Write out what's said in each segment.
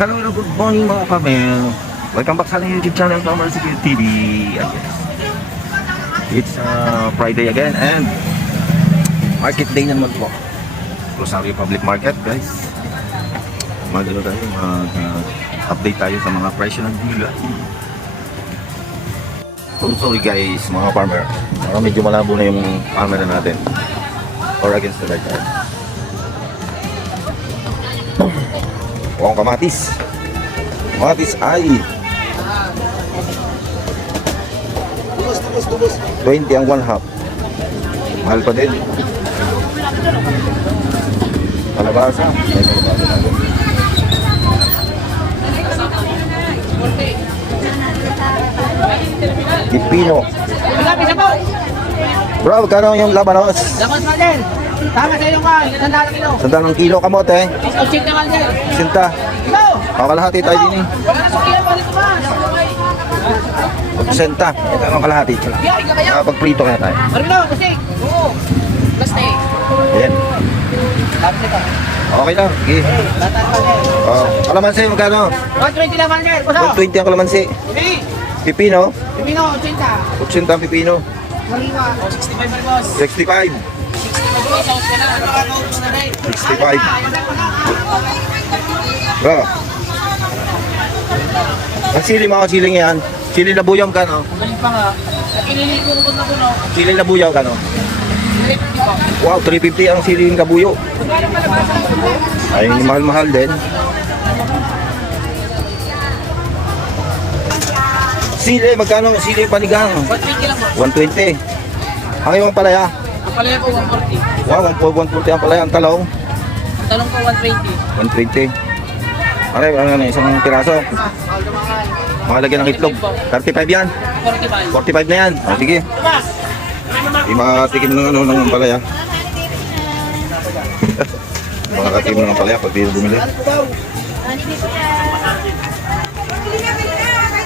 Hello, good morning mga farmer. Welcome back sa ating YouTube channel, Farmer Security TV. It's Friday again and market day na naman po. Rosario Public Market, guys. Magano tayo, update tayo sa mga presyo ng gulay. So sorry guys, mga farmer. Medyo malabo na yung camera natin. Or against the light tayo. Ang kamatis. Kamatis ay 20 ang 1/2. Mahal pa din. Kalabasa. Pipino. Bro, kano yung labanos? Labanos pa din. Tama sa iyo ka, 100 kilo. 100 kilo kamote. 80 naman din. Sinta. Kalahati tayo din eh. Wala na sa kilo pa dito ba? 80. Ito ang kalahati. Pagprito kaya tayo. Marino, kusik. Oo. Plastic. Ayan. Okay lang. Okay. Kalamansi magkano? 120 naman din. 120 ang kalamansi. Okay. Pipino? Pipino, 80. 80 ang pipino. Mariwa. 65 pa boss. 65. 65. Bro. Ang sili mga siling yan. Sili na buyaw ka no? Galing pa nga. Iniligo ko na puno. Sili na buyaw ka no? 350 po. Wow, 350 ang sili ng kabuyo. Ay, mahal-mahal din. Sili, magkano sili panigang? 120 lang po. 120. Ang iyong palaya? Ang palaya po 140. Wow, 140 ang palaya. Ang talong? Ang talong po 120. 120. Ano, isang piraso. Makalagyan ng itlog. 35 yan? 45. 45 na yan. O, sige. Di makatikim ng ano ng palaya. Makatikim ng palaya pag di bumili.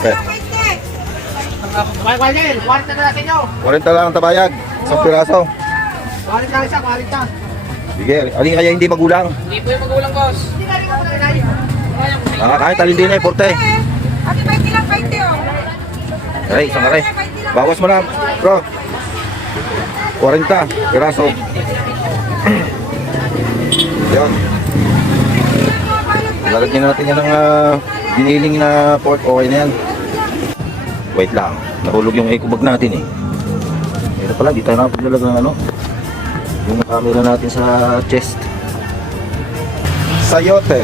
Okay. Kumain, 40 na natin nyo. 40 lang ang tabayag. Isang piraso. 40 lang isa, 40. Sige, alin kaya hindi magulang? Hindi po yung magulang boss. Kahit alin din eh, 40. Ate, 20 lang, 20 oh. Ay, isang aray. Bawas mo na, bro. 40, piraso. Yan. Lalagyan natin yan ng giniling na pork. Okay na yan. Wait lang. Nahulog yung eco bag natin eh. Ito pala, di tayo nakapaglalag ng ano. Yung camera natin sa chest. Sayote.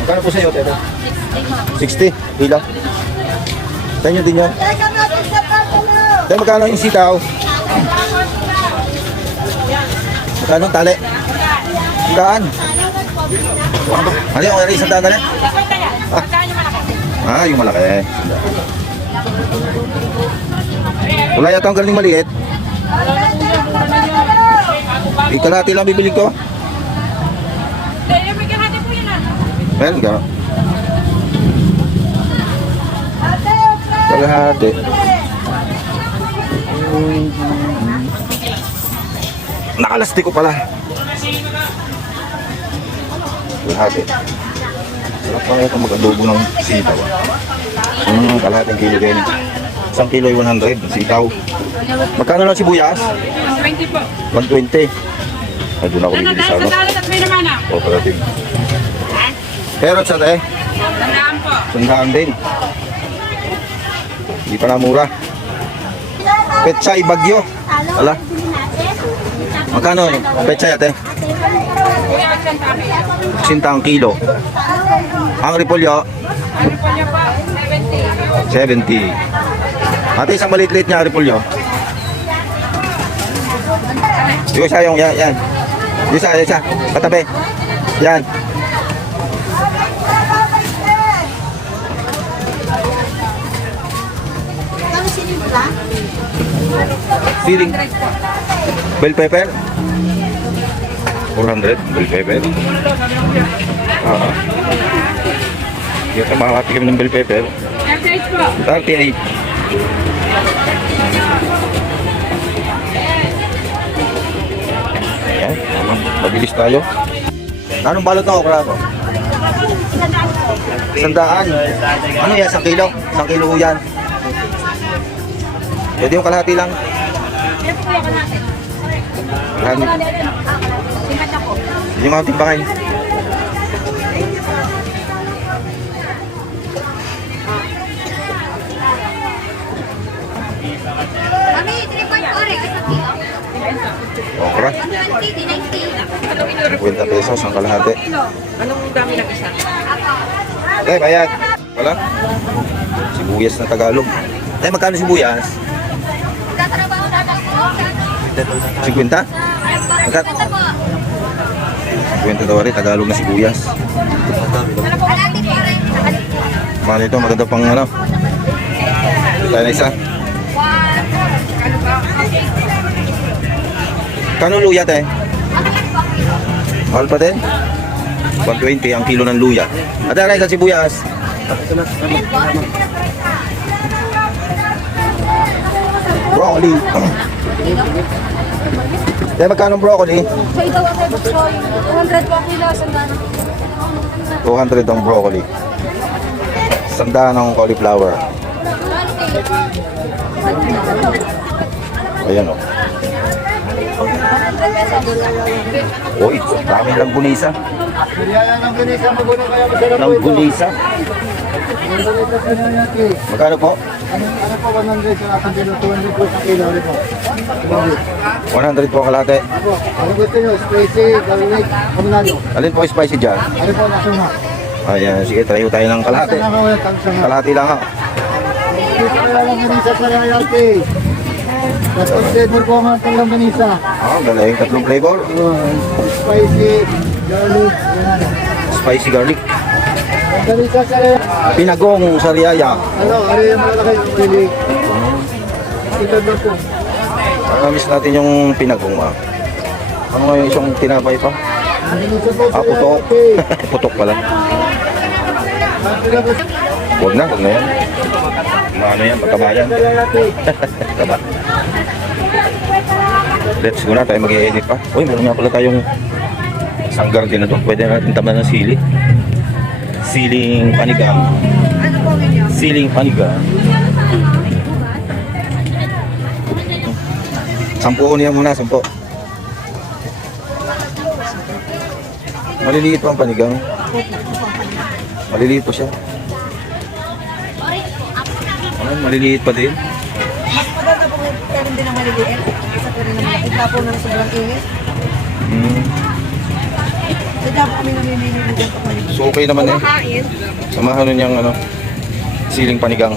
Magkano po sayote ito? 60. Hila. Tanyo din yun. Tayo magkano yung sitaw? Magkano ang tali? Saan? Ano yung isang daan na rin? Yung malaki. Wala yata ang galing maliit. Ikalahati lang bibili ko. Meron ka? Kalahati. Nakalasti ko pala. Kalahati. Sarap pala ito mag-adobo ng sitaw. Kalahating kilo din. 1 kilo ay 100. Sitaw. Magkano lang sibuyas? 20 po. 120. Ay, doon ako bibili sa ano. O, parating. Carrots at Tandaan po. Sandaan din. Hindi pa na mura. Pechay Bagyo. Wala. Magkano eh? Pechay ate? 60 ang kilo. Ang repolyo? 70. Ate, isang maliit-liit niya repolyo. Yung isa yung yan. Yung isa. Katabi. Yan. Siling. Bell pepper. 400. Bell pepper. Hindi ka makakatikim ng bell pepper. 38 po. 38. Ayan, mabilis tayo. Anong balot ng okra ko? 100. Ano yan? 1 kilo? 1 kilo yan. Pwede yung kalahati lang. Kalahati. Yung mga timbangay. Kami, 3.4 isang kilo. Okra. 20, 50 pesos ang kalahati. Anong dami ng isa? Eh, bayad. Wala. Sibuyas na Tagalog. Eh, magkano sibuyas? Tatrabaho na ako. 50? Magkano? 50 daw rin, Tagalog na sibuyas. Kalahati pa rin. Mahal ito, maganda pang ano. Tayo na isa. Kano luya tayo? Mahal pa din? 120 ang kilo ng luya. At aray sa sibuyas. Broccoli. Tayo magkano ang broccoli? So ito ang table choy. 200 po kilo. Sandaan. 200 ang broccoli. Sandaan ang cauliflower. Ayan o. Uy, dami lang gunisa. Lang gunisa. Magkano po? Ano po 100 sa akin kilo, 200 po sa kilo rin po. 100 po kalate. Ako, ano gusto nyo? Spicy, garlic, kamunado. Alin po spicy dyan? Ano po nasa nga? Ayan, sige, try tayo ng kalate. Tanga ko yung tangsa nga. Kalahati lang ha. Dito na lang ganisa sa lalaki. Tapos flavor po nga talang ganisa. Ah, galing. Tatlong flavor. Spicy, garlic, yan. Spicy garlic. Ang ganisa sa lalaki. Pinagong sariaya. Ano, ano yung malaki yung pili? Ito na po. Miss natin yung pinagong ah. Ano nga yung isang tinapay pa? Ang ganisa po sa Ah, putok. lalaki. Putok pala. Ang pinagos Huwag na yan. Ano yan, pagkabayan. sa lalaki. Tama. Let's go na, tayo mag-i-edit pa. Uy, meron nga pala tayong isang garden na to. Pwede natin taman ng sili. Siling panigang. Siling panigang. 10 niya muna, 10. Maliliit pa ang panigang. Maliliit pa siya. Ay, maliliit pa din. Mas maganda po meron din ang maliliit. Isa po rin naman. Ito po ng sobrang init. Ito po kami namimili dyan po maliliit. So okay naman eh. Kumakain. Samahan nun yung ano, siling panigang.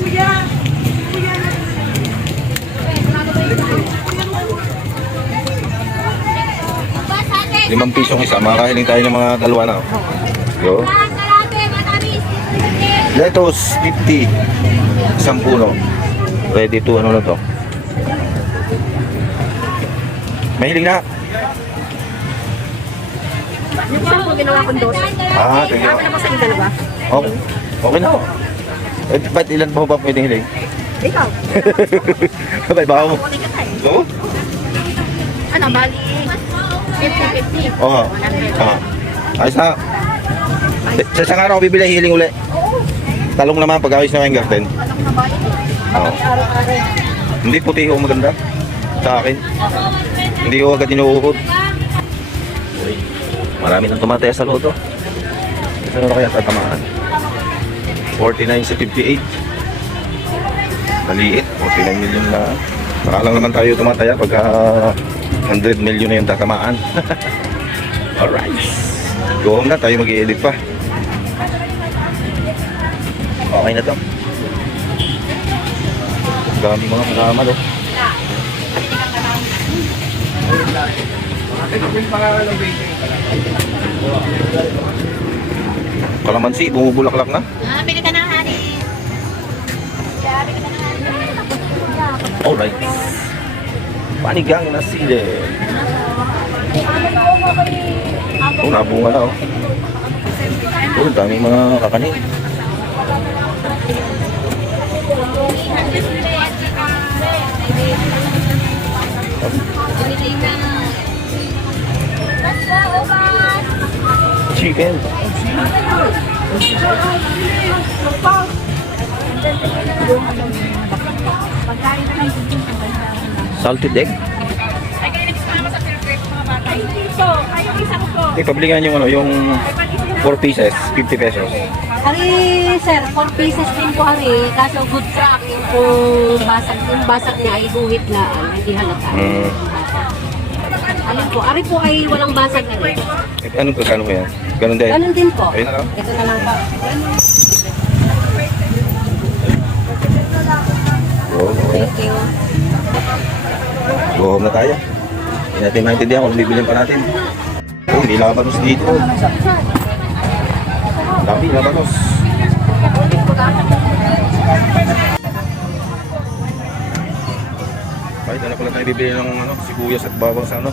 Kuya! Kuya! 5 pisong isa. Makakahiling tayo ng mga dalawa na. Oh. Yo. Lettuce 50. Isang puno. Ready to ano na to. Mahiling na. Yung isang po ginawa kong dos. Ah, sige. Ako na po sa inyo dalawa. Okay. Okay na. Eh, ba't ilan mo ba pwedeng hiling? Ikaw. Sabay baka mo. Kunin ka tayo. Oo? Ano, bali 50-50. Oo. Ah. Ayos na. Sa isang araw bibili hiling uli. Talong naman pag ayos na yung garden. Alam na ba yun? Oo. Araw-araw. Hindi puti o maganda. Sa akin. Hindi ko agad inuukod. Marami nang tumataya sa loto. Ano na kaya tatamaan? 49 sa 58. Maliit. 49 million na. Baka lang naman tayo tumataya pagka 100 million na yung tatamaan. Alright. Go home na. Tayo mag-i-edit pa. Okay na to. Dami mga kasama do. Kalamansi, bumubulaklak na. Bili ka ng honey. Alright. Panigang na sili. Oh, nabunga na oh. Oh, dami mga kakanin. Chicken. Salted egg. Pablingan yung ano, yung 4 pieces, 50 pesos. Ari, sir, 4 pieces din po ari. Kaso good sa akin kung basag niya ay guhit na, hindi halata. Ano po, ari po ay walang basag na rin. Anong kano mo yan? Ganun din. Ganun din po. Ayun na lang. Ito na lang po. Oo, okay na. Thank you. Go home na tayo. Hindi natin maintindihan kung bibilin pa natin. Oh, hindi labanos dito. Dami labanos. Kahit na pala tayo bibili ng ano, sibuyas at bawang sa ano.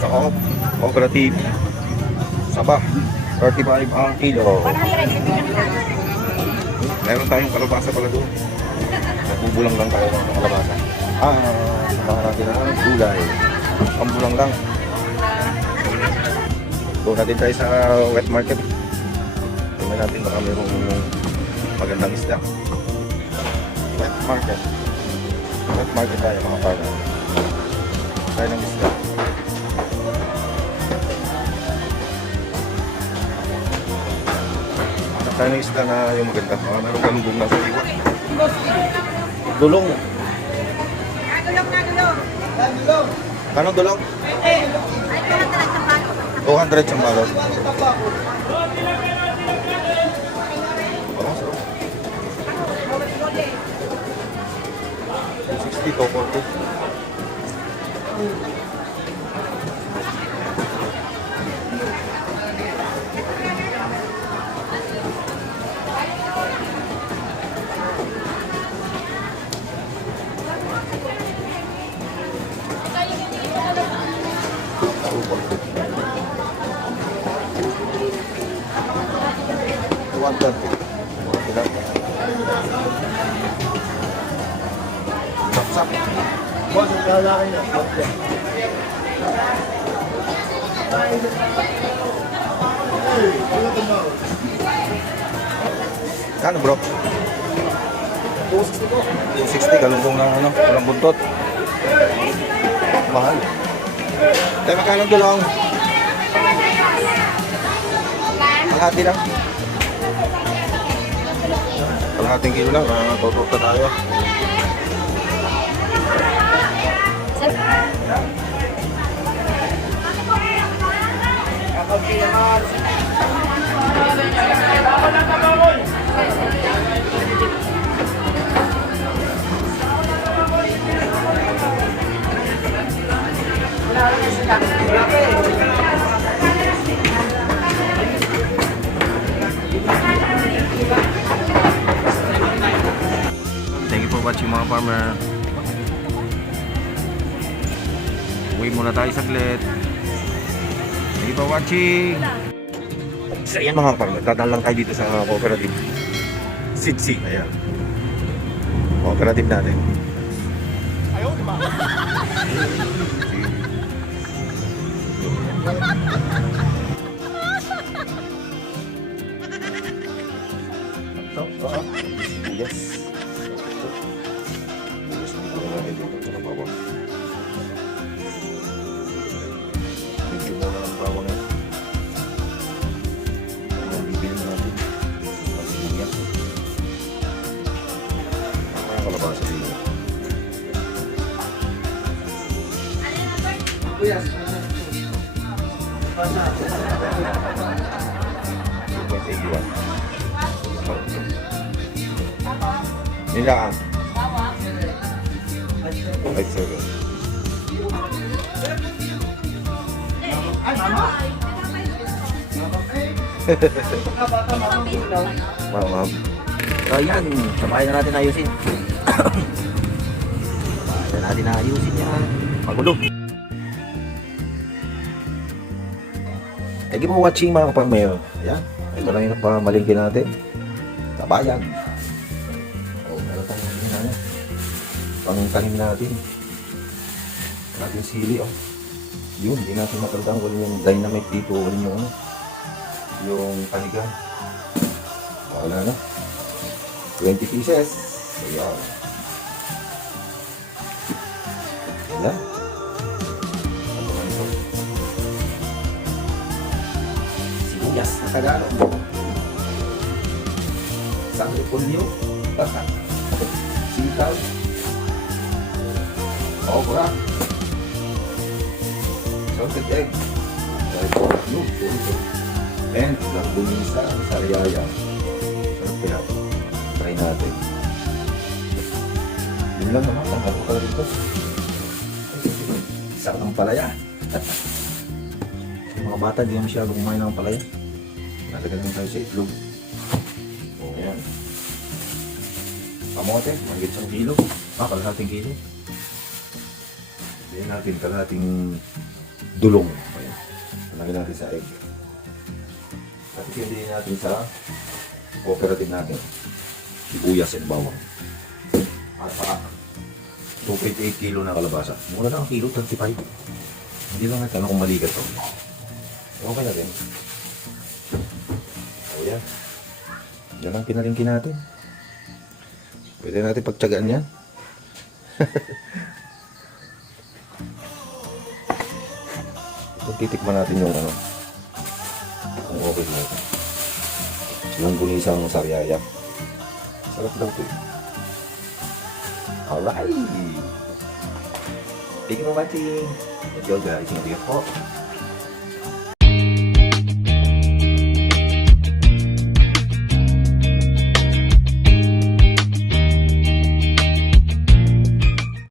Sa cooperative. Sabah. 35 ang kilo. Meron tayong kalabasa pala doon. Nagbubulang lang tayo ng kalabasa. Samahan natin ang gulay. Ang bulang lang. Doon natin tayo sa wet market. Tingnan natin baka mayroong magandang isda. Wet market. Wet market tayo mga partner. Tayo ng isda. Tayo ng isda na yung maganda. Mayroong galugong lang sa iwa. Dulong. Kanong dulong? 200 siyang balot. Oh, sarap. 60 to 40. Sapsap. Boss, ang lalaki na. Kano bro? 260 galunggong ng ano, walang buntot. Mahal. Tayo magkano dulong? Kalahati lang. Kalahating kilo lang, tututa tayo. Thank you for watching mga farmer. Uwi muna tayo saglit. Thank you for watching. So ayan mga farmer, dadaan lang tayo dito sa cooperative. Sitsi, ayan. Cooperative natin. Ayaw, di ba? Yes. Medyo muna ng bawang yan. Bibili natin. Masibuyas. Ang kalabasa dito. Nilaan. 5-7. Ma'am. Ayan, sabayan na natin ayusin. Sabayan natin ayusin yan. Magulo. Thank you for watching mga kapangmayo. Ayan, ito lang yung pamalingki natin. Sabayan. Oh, meron pang ano, pang tanim natin. Natin sili, oh. Yun, hindi natin matandaan kung yung dynamite dito, kung yung ano. yung panigan. Wala na. 20 pieces. Ayan. Ayan. Ano naman ito? Sibuyas na Tagalog. Sangre polio. Sitaw. Okra. Salted egg. And langgunisa, sariyaya. Sarap kaya. Try natin. Yun lang naman. Ang halo ka rito. Sarap ng palaya. Yung mga bata, di na masyado kumain ng palaya. Nalagyan lang tayo sa itlog. O, yan. Kamote, mahigit 1 kilo. Kalahating kilo. Bigyan natin kalahating dulong. Ayan. Lagyan natin sa egg. At hindi natin sa operative natin. Sibuyas at bawang. At saka 2.8 kilo na kalabasa. Mura lang ang kilo, 35. Hindi lang natin kung maligat to. Okay na rin. O yan. Yan ang pinalingkin natin. Pwede natin pagtsagaan yan. Titikman natin yung ano. Kung okay na ito. Langgunisang sariyaya. Sarap daw ito eh. Alright! Thank you for watching. Enjoy guys. Ingat po.